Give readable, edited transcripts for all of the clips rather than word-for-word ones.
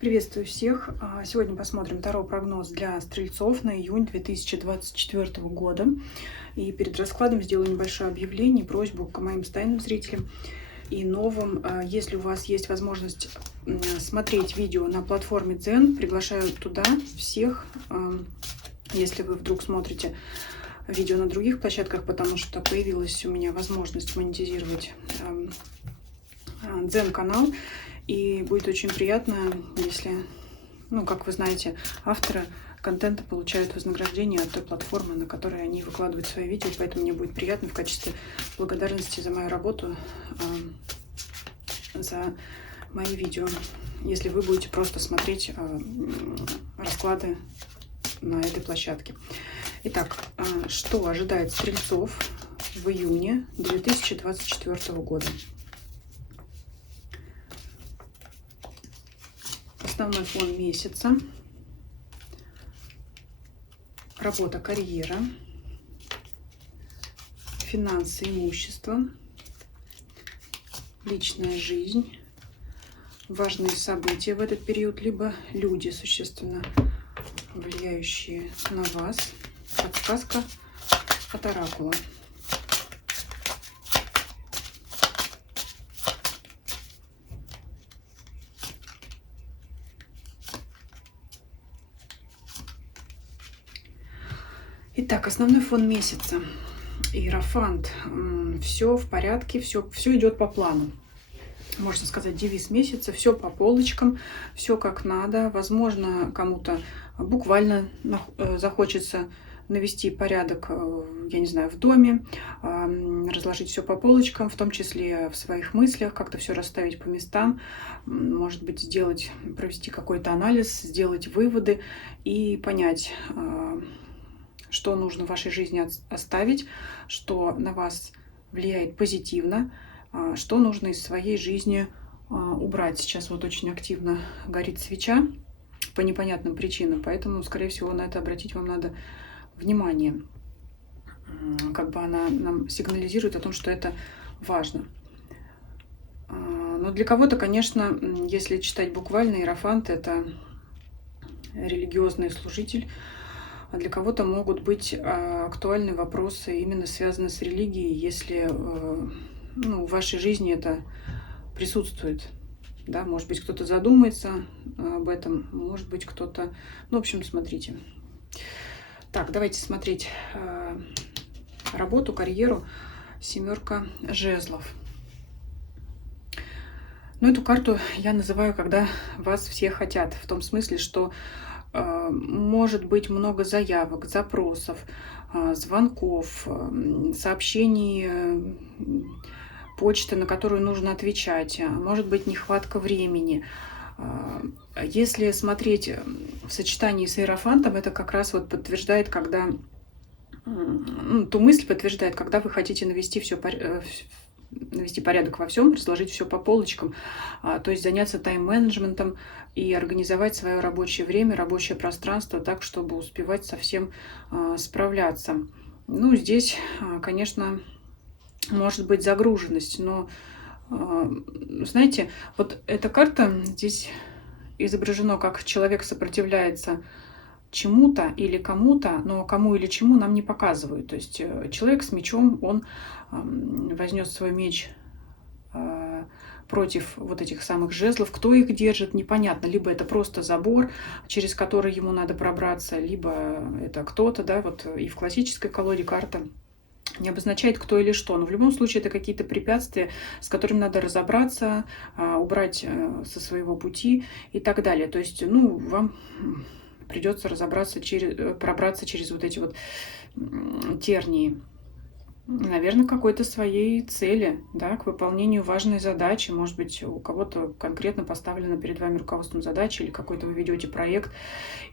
Приветствую всех! Сегодня посмотрим таро-прогноз для стрельцов на июнь 2024 года. И перед раскладом сделаю небольшое объявление, просьбу к моим постоянным зрителям и новым. Если у вас есть возможность смотреть видео на платформе Дзен, приглашаю туда всех. Если вы вдруг смотрите видео на других площадках, потому что появилась у меня возможность монетизировать Дзен-канал. И будет очень приятно, если, как вы знаете, авторы контента получают вознаграждение от той платформы, на которой они выкладывают свои видео. Поэтому мне будет приятно в качестве благодарности за мою работу, за мои видео, если вы будете просто смотреть расклады на этой площадке. Итак, что ожидает стрельцов в июне 2024 года? Основной фон месяца, работа, карьера, финансы, имущество, личная жизнь, важные события в этот период, либо люди, существенно влияющие на вас. Подсказка от оракула. Итак, основной фон месяца. Иерофант. Все в порядке, все идет по плану. Можно сказать, девиз месяца. Все по полочкам, все как надо. Возможно, кому-то буквально захочется навести порядок, я не знаю, в доме, разложить все по полочкам, в том числе в своих мыслях, как-то все расставить по местам, может быть, провести какой-то анализ, сделать выводы и понять, что нужно в вашей жизни оставить, что на вас влияет позитивно, что нужно из своей жизни убрать. Сейчас вот очень активно горит свеча по непонятным причинам, поэтому, скорее всего, на это обратить вам надо внимание. Как бы она нам сигнализирует о том, что это важно. Но для кого-то, конечно, если читать буквально, иерофант — это религиозный служитель. А для кого-то могут быть актуальны вопросы, именно связанные с религией, если в вашей жизни это присутствует. Да, может быть, кто-то задумается об этом, может быть, кто-то... в общем, смотрите. Так, давайте смотреть работу, карьеру. Семерка жезлов. Эту карту я называю, когда вас все хотят. В том смысле, что может быть много заявок, запросов, звонков, сообщений, почты, на которую нужно отвечать. Может быть нехватка времени. Если смотреть в сочетании с иерофантом, это как раз вот подтверждает, когда ту мысль подтверждает, когда вы хотите навести порядок во всем, разложить все по полочкам, то есть заняться тайм-менеджментом и организовать свое рабочее время, рабочее пространство так, чтобы успевать со всем справляться. Здесь, конечно, может быть загруженность, но, знаете, вот эта карта здесь изображена, как человек сопротивляется чему-то или кому-то, но кому или чему нам не показывают. То есть человек с мечом, он вознес свой меч против вот этих самых жезлов. Кто их держит, непонятно. Либо это просто забор, через который ему надо пробраться, либо это кто-то, да, вот и в классической колоде карта не обозначает кто или что. Но в любом случае это какие-то препятствия, с которыми надо разобраться, убрать со своего пути и так далее. То есть, вам придется пробраться через вот эти вот тернии. Наверное, какой-то своей цели, да, к выполнению важной задачи. Может быть, у кого-то конкретно поставлена перед вами руководством задачи, или какой-то вы ведете проект.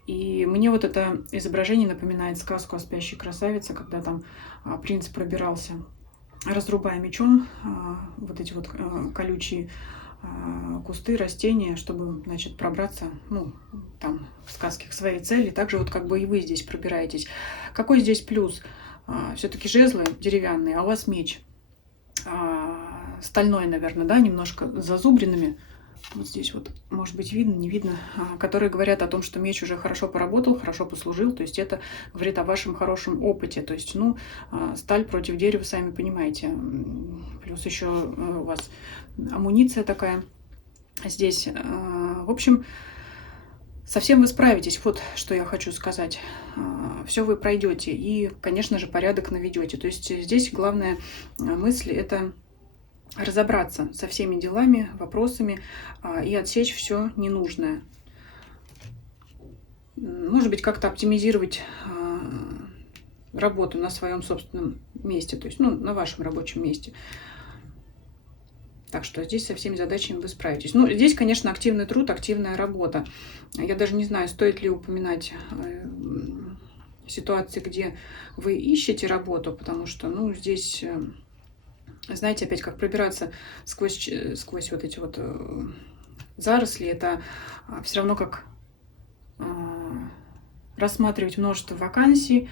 И мне вот это изображение напоминает сказку о спящей красавице, когда там принц пробирался, разрубая мечом вот эти вот колючие кусты, растения, чтобы, значит, пробраться, там, в сказке к своей цели. Также вот как бы и вы здесь пробираетесь. Какой здесь плюс? Все-таки жезлы деревянные, а у вас меч стальной, наверное, да, немножко с зазубринами. вот здесь вот, может быть, видно, не видно, которые говорят о том, что меч уже хорошо поработал, хорошо послужил, то есть это говорит о вашем хорошем опыте, то есть, ну, сталь против дерева, сами понимаете, плюс еще у вас амуниция такая здесь, в общем, совсем вы справитесь, вот что я хочу сказать. Все вы пройдете и, конечно же, порядок наведете. То есть здесь главная мысль — это разобраться со всеми делами, вопросами и отсечь все ненужное. Может быть, как-то оптимизировать работу на своем собственном месте, то есть, ну, на вашем рабочем месте. Так что здесь со всеми задачами вы справитесь. Ну, здесь, конечно, активный труд, активная работа. Я даже не знаю, стоит ли упоминать ситуации, где вы ищете работу, потому что, ну, здесь, знаете, опять как пробираться сквозь вот эти вот заросли, это все равно как рассматривать множество вакансий,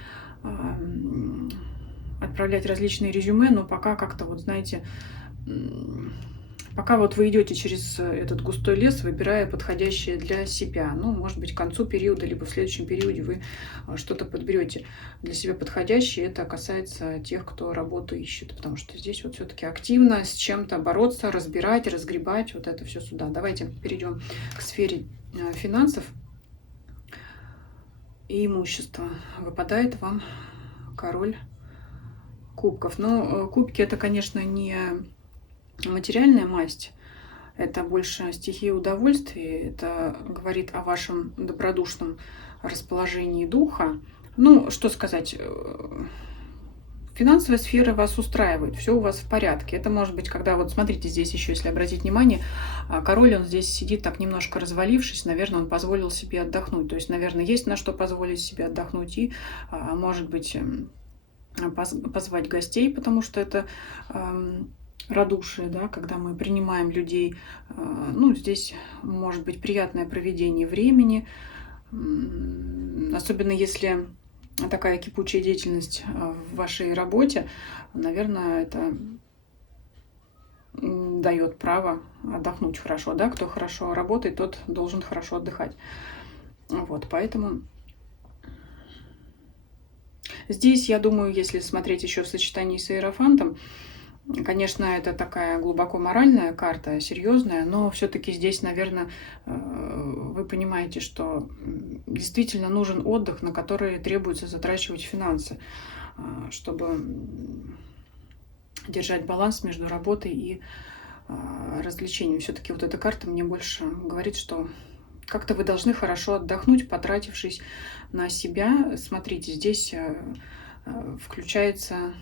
отправлять различные резюме, но пока как-то, вот знаете, пока вот вы идете через этот густой лес, выбирая подходящее для себя. Ну, может быть, к концу периода, либо в следующем периоде вы что-то подберете для себя подходящее. Это касается тех, кто работу ищет, потому что здесь вот все-таки активно с чем-то бороться, разбирать, разгребать, вот это все сюда. Давайте перейдем к сфере финансов и имущества. Выпадает вам король кубков. Но кубки — это, конечно, не материальная масть, это больше стихия удовольствия, это говорит о вашем добродушном расположении духа. Ну, что сказать, финансовая сфера вас устраивает, все у вас в порядке. Это может быть, когда, вот смотрите, здесь еще, если обратить внимание, король, он здесь сидит так немножко развалившись, наверное, он позволил себе отдохнуть. То есть, наверное, есть на что позволить себе отдохнуть и, может быть, позвать гостей, потому что это радушие, да, когда мы принимаем людей. Ну, здесь может быть приятное проведение времени, особенно если такая кипучая деятельность в вашей работе, наверное, это дает право отдохнуть хорошо, да, кто хорошо работает, тот должен хорошо отдыхать. Вот, поэтому здесь, я думаю, если смотреть еще в сочетании с Иерофантом, конечно, это такая глубоко моральная карта, серьезная, но все-таки здесь, наверное, вы понимаете, что действительно нужен отдых, на который требуется затрачивать финансы, чтобы держать баланс между работой и развлечением. Все-таки вот эта карта мне больше говорит, что как-то вы должны хорошо отдохнуть, потратившись на себя. Смотрите, здесь включается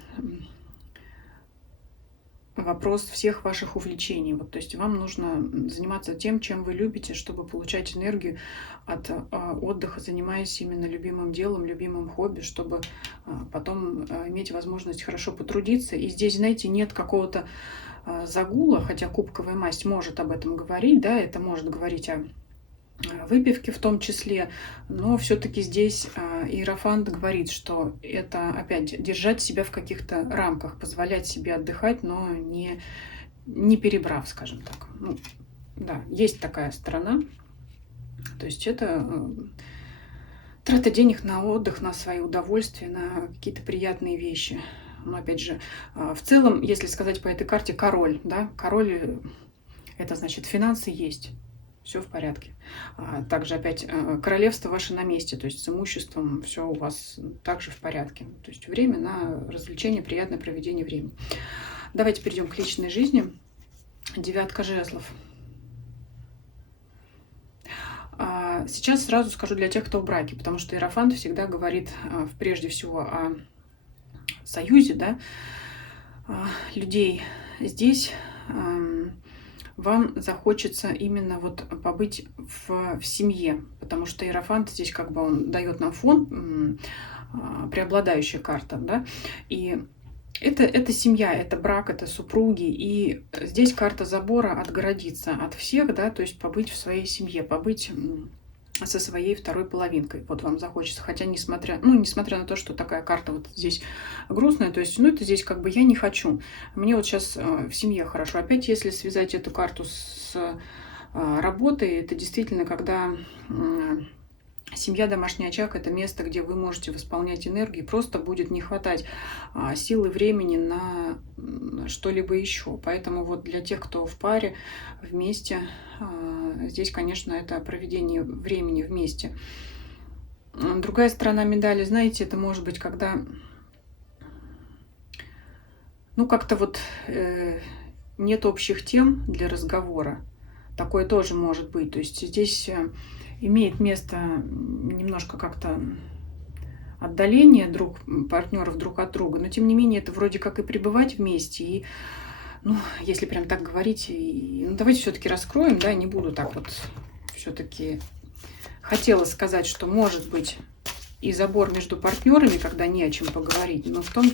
вопрос всех ваших увлечений. Вот, то есть вам нужно заниматься тем, чем вы любите, чтобы получать энергию от отдыха, занимаясь именно любимым делом, любимым хобби, чтобы потом иметь возможность хорошо потрудиться. И здесь, знаете, нет какого-то загула, хотя кубковая масть может об этом говорить, да, это может говорить о выпивки в том числе, но все-таки здесь Иерофант говорит, что это опять держать себя в каких-то рамках, позволять себе отдыхать, но не перебрав, скажем так. Ну, да, есть такая сторона, то есть это трата денег на отдых, на свои удовольствия, на какие-то приятные вещи. Но опять же, в целом, если сказать по этой карте, король, да, король — это значит финансы есть. Все в порядке. Также опять королевство ваше на месте, то есть с имуществом все у вас также в порядке. То есть время на развлечение, приятное проведение времени. Давайте перейдем к личной жизни. Девятка жезлов. Сейчас сразу скажу для тех, кто в браке, потому что Иерофант всегда говорит прежде всего о союзе, да, людей. Здесь вам захочется именно вот побыть в семье, потому что Иерофант здесь как бы он дает нам фон, преобладающая карта, да, и это семья, это брак, это супруги, и здесь карта забора отгородиться от всех, да, то есть побыть в своей семье, побыть со своей второй половинкой. Вот вам захочется. Хотя, несмотря на то, что такая карта вот здесь грустная, то есть, ну, это здесь как бы я не хочу. Мне вот сейчас в семье хорошо. Опять, если связать эту карту с работы. Это действительно, когда семья, домашний очаг — это место, где вы можете восполнять энергию, просто будет не хватать силы, времени на что-либо еще. Поэтому вот для тех, кто в паре, вместе, здесь, конечно, это проведение времени вместе. Другая сторона медали, знаете, это может быть, когда, ну, как-то вот нет общих тем для разговора. Такое тоже может быть. То есть здесь имеет место немножко как-то отдаление партнеров друг от друга, но тем не менее это вроде как и пребывать вместе. И, ну, если прям так говорить, ну, давайте все-таки раскроем, да, не буду так вот все-таки. Хотела сказать, что может быть и забор между партнерами, когда не о чем поговорить, но в том,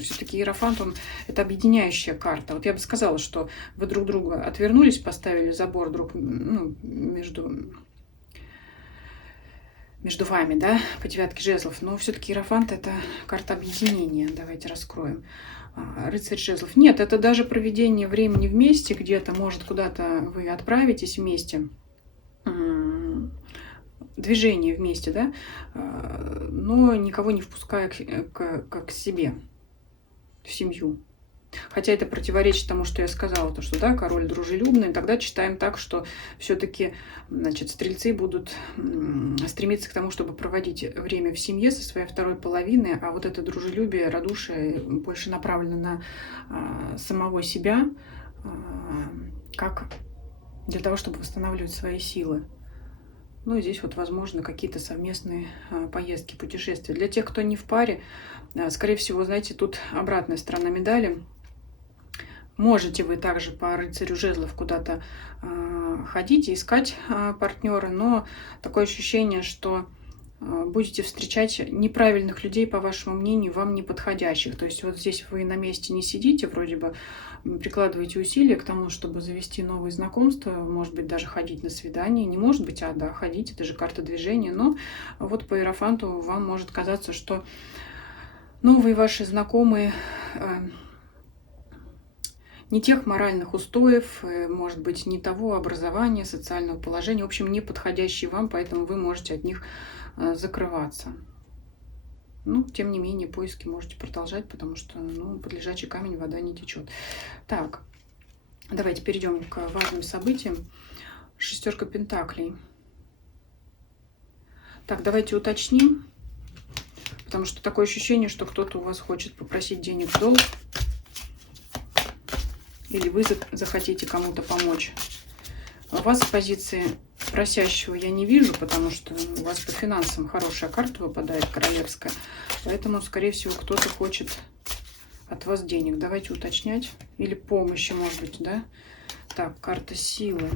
все-таки Иерофант, он это объединяющая карта. Вот я бы сказала, что вы друг друга отвернулись, поставили забор между вами, да, по девятке жезлов, но все-таки Иерофант — это карта объединения. Давайте раскроем. Рыцарь жезлов. Нет, это даже проведение времени вместе, где-то, может, куда-то вы отправитесь вместе, движение вместе, да, но никого не впуская к себе, в семью. Хотя это противоречит тому, что я сказала, то, что, да, король дружелюбный. Тогда читаем так, что все-таки, значит, стрельцы будут стремиться к тому, чтобы проводить время в семье со своей второй половиной, а вот это дружелюбие, радушие больше направлено на самого себя, как для того, чтобы восстанавливать свои силы. Ну и здесь вот, возможно, какие-то совместные поездки, путешествия. Для тех, кто не в паре, скорее всего, знаете, тут обратная сторона медали. Можете вы также по рыцарю жезлов куда-то ходить и искать партнера, но такое ощущение, что будете встречать неправильных людей, по вашему мнению, вам не подходящих. То есть вот здесь вы на месте не сидите, вроде бы прикладываете усилия к тому, чтобы завести новые знакомства, может быть, даже ходить на свидание. Не может быть, да, ходить, это же карта движения. Но вот по Иерофанту вам может казаться, что новые ваши знакомые не тех моральных устоев, может быть, не того образования, социального положения, в общем, не подходящие вам, поэтому вы можете от них закрываться. Ну, тем не менее, поиски можете продолжать, потому что, ну, под лежачий камень вода не течет. Так, давайте перейдем к важным событиям. Шестерка пентаклей. Так, давайте уточним, потому что такое ощущение, что кто-то у вас хочет попросить денег в долг, или вы захотите кому-то помочь. У вас с позиции просящего я не вижу, потому что у вас по финансам хорошая карта выпадает, королевская. Поэтому, скорее всего, кто-то хочет от вас денег. Давайте уточнять. Или помощи, может быть, да? Так, карта силы.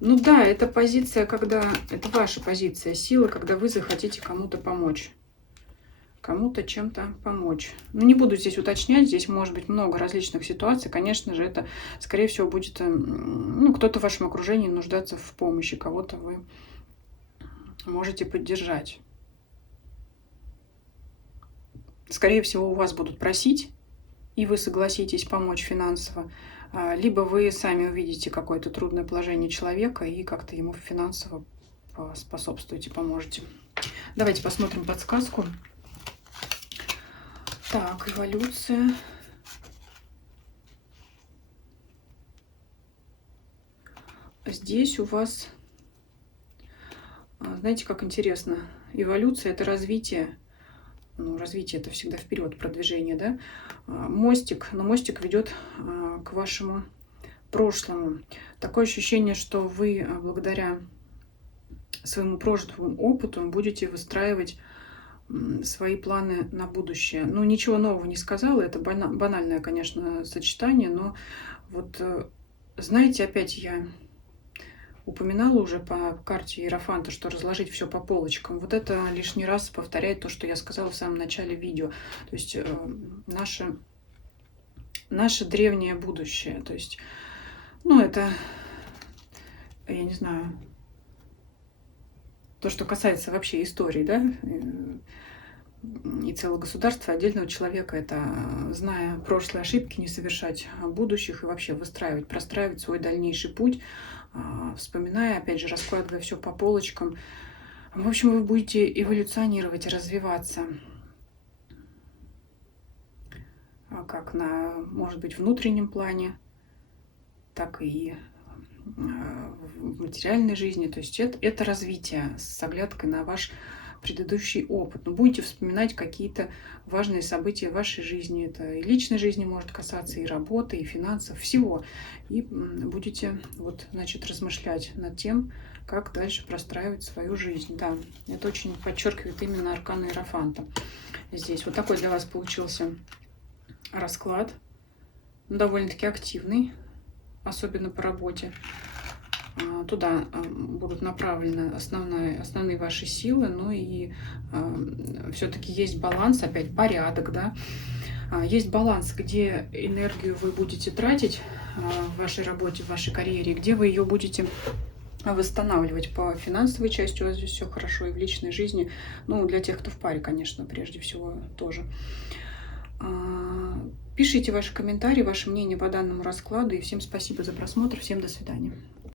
Ну да, это позиция, когда... Это ваша позиция силы, когда вы захотите кому-то помочь. Кому-то чем-то помочь. Ну, не буду здесь уточнять, здесь может быть много различных ситуаций. Конечно же, это, скорее всего, будет, ну, кто-то в вашем окружении нуждаться в помощи, кого-то вы можете поддержать. Скорее всего, у вас будут просить, и вы согласитесь помочь финансово, либо вы сами увидите какое-то трудное положение человека и как-то ему финансово поспособствуете, поможете. Давайте посмотрим подсказку. Так, эволюция. Здесь у вас, знаете, как интересно, эволюция — это развитие. Ну, развитие — это всегда вперед, продвижение, да? Мостик, но мостик ведет к вашему прошлому. Такое ощущение, что вы благодаря своему прожитому опыту будете выстраивать свои планы на будущее. Ну, ничего нового не сказала, это банальное, конечно, сочетание, но вот, знаете, опять я упоминала уже по карте Иерофанта, что разложить все по полочкам. Вот это лишний раз повторяет то, что я сказала в самом начале видео. То есть наше древнее будущее. То есть, ну, это, я не знаю, то, что касается вообще истории, да, и целое государство, отдельного человека. Это, зная прошлые ошибки, не совершать будущих и вообще выстраивать, простраивать свой дальнейший путь, вспоминая, опять же, раскладывая все по полочкам. В общем, вы будете эволюционировать, развиваться, как на, может быть, внутреннем плане, так и в материальной жизни. То есть это развитие с оглядкой на ваш предыдущий опыт. Но будете вспоминать какие-то важные события в вашей жизни. Это и личной жизни может касаться, и работы, и финансов, всего. И будете вот, значит, размышлять над тем, как дальше простраивать свою жизнь. Да, это очень подчеркивает именно аркан Иерофанта. Здесь вот такой для вас получился расклад. Довольно-таки активный, особенно по работе. Туда будут направлены основные ваши силы, ну и все-таки есть баланс, опять порядок, да. Есть баланс, где энергию вы будете тратить в вашей работе, в вашей карьере, где вы ее будете восстанавливать. По финансовой части у вас здесь все хорошо, и в личной жизни, ну, для тех, кто в паре, конечно, прежде всего тоже. Пишите ваши комментарии, ваше мнение по данному раскладу. И всем спасибо за просмотр. Всем до свидания.